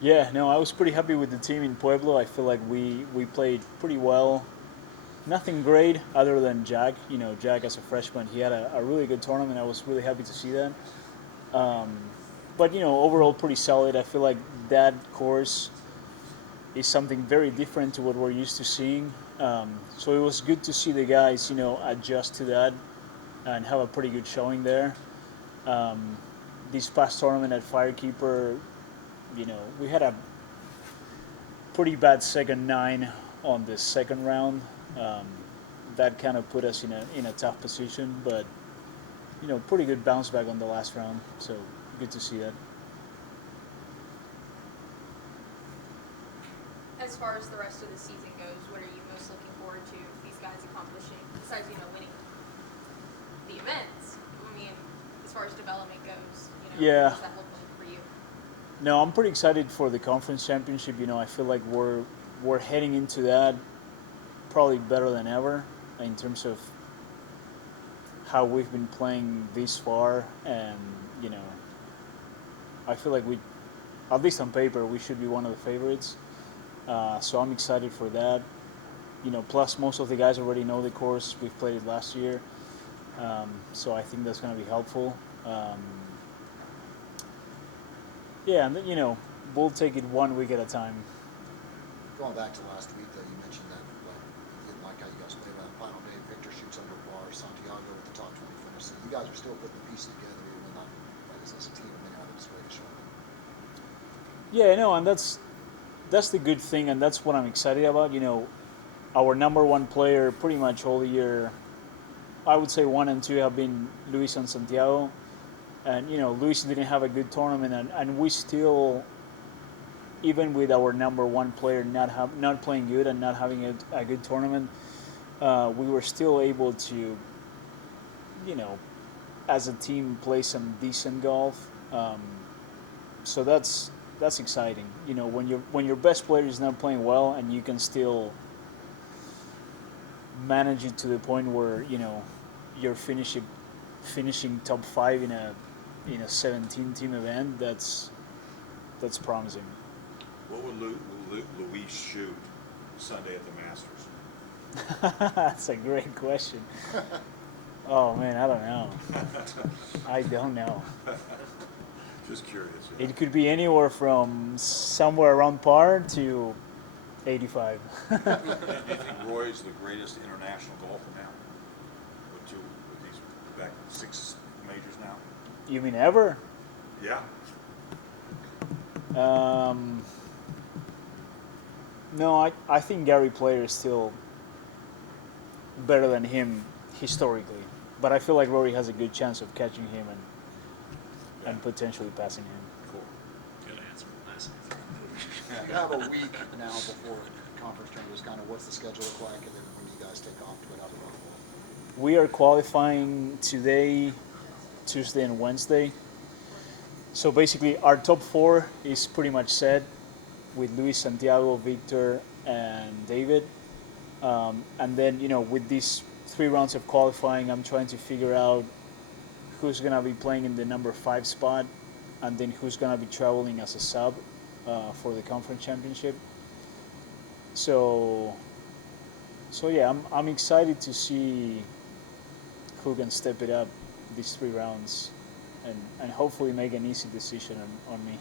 Yeah, no, I was pretty happy with the team in Pueblo. I feel like we played pretty well. Nothing great other than Jack. You know, Jack as a freshman, he had a really good tournament. I was really happy to see that. Um, but you know, overall pretty solid. I feel like that course is something very different to what we're used to seeing. So it was good to see the guys, you know, adjust to that and have a pretty good showing there. Um, this past tournament at Firekeeper, you know, we had a pretty bad second nine on the second round. Um, that kind of put us in a tough position, but you know, pretty good bounce back on the last round. So good to see that. As far as the rest of the season goes, what are you most looking forward to these guys accomplishing besides winning the events? I mean, as far as development goes, what Yeah, does that look like for you? no, I'm pretty excited for the conference championship. You know, I feel like we're heading into that probably better than ever in terms of how we've been playing this far, and you know, I feel like we, at least on paper, we should be one of the favorites. So I'm excited for that. You know, plus most of the guys already know the course. We've played it last year, so I think that's going to be helpful. Yeah, and then, you know, we'll take it 1 week at a time. Going back to last week, though, you mentioned that you didn't like how you guys played on the final day. Victor shoots under par, Santiago with the top 20 finish. So you guys are still putting the pieces together, even though, I guess, as a team, may not have as great a shot. Yeah, no, and that's the good thing, and that's what I'm excited about. You know, our number one player pretty much all year. I would say one and two have been Luis and Santiago, and you know, Luis didn't have a good tournament, and we still, even with our number one player not playing good and not having a good tournament, we were still able to, you know, as a team play some decent golf. So that's exciting. You know, when your best player is not playing well and you can still manage it to the point where you know you're finishing top five in a 17 team event. That's promising. What would Luis shoot Sunday at the Masters? That's a great question. Oh man, I don't know. I don't know. Just curious. It could be anywhere from somewhere around par to 85. Do you think Roy's the greatest international golfer now? With these back 6 majors now? You mean ever? Yeah. Um, no, I think Gary Player is still better than him historically, but I feel like Rory has a good chance of catching him and potentially passing him. Cool. Good answer. Nice. You have a week now before conference tournaments. Kind of what's the schedule look like, and then when you guys take off to go down to Rockwall? We are qualifying today, Tuesday, and Wednesday. So basically, our top four is pretty much set with Luis, Santiago, Victor, and David. And then, you know, with these 3 rounds of qualifying, I'm trying to figure out who's going to be playing in the number 5 spot and then who's going to be traveling as a sub for the conference championship. So, so yeah, I'm excited to see who can step it up these 3 rounds and hopefully make an easy decision on me.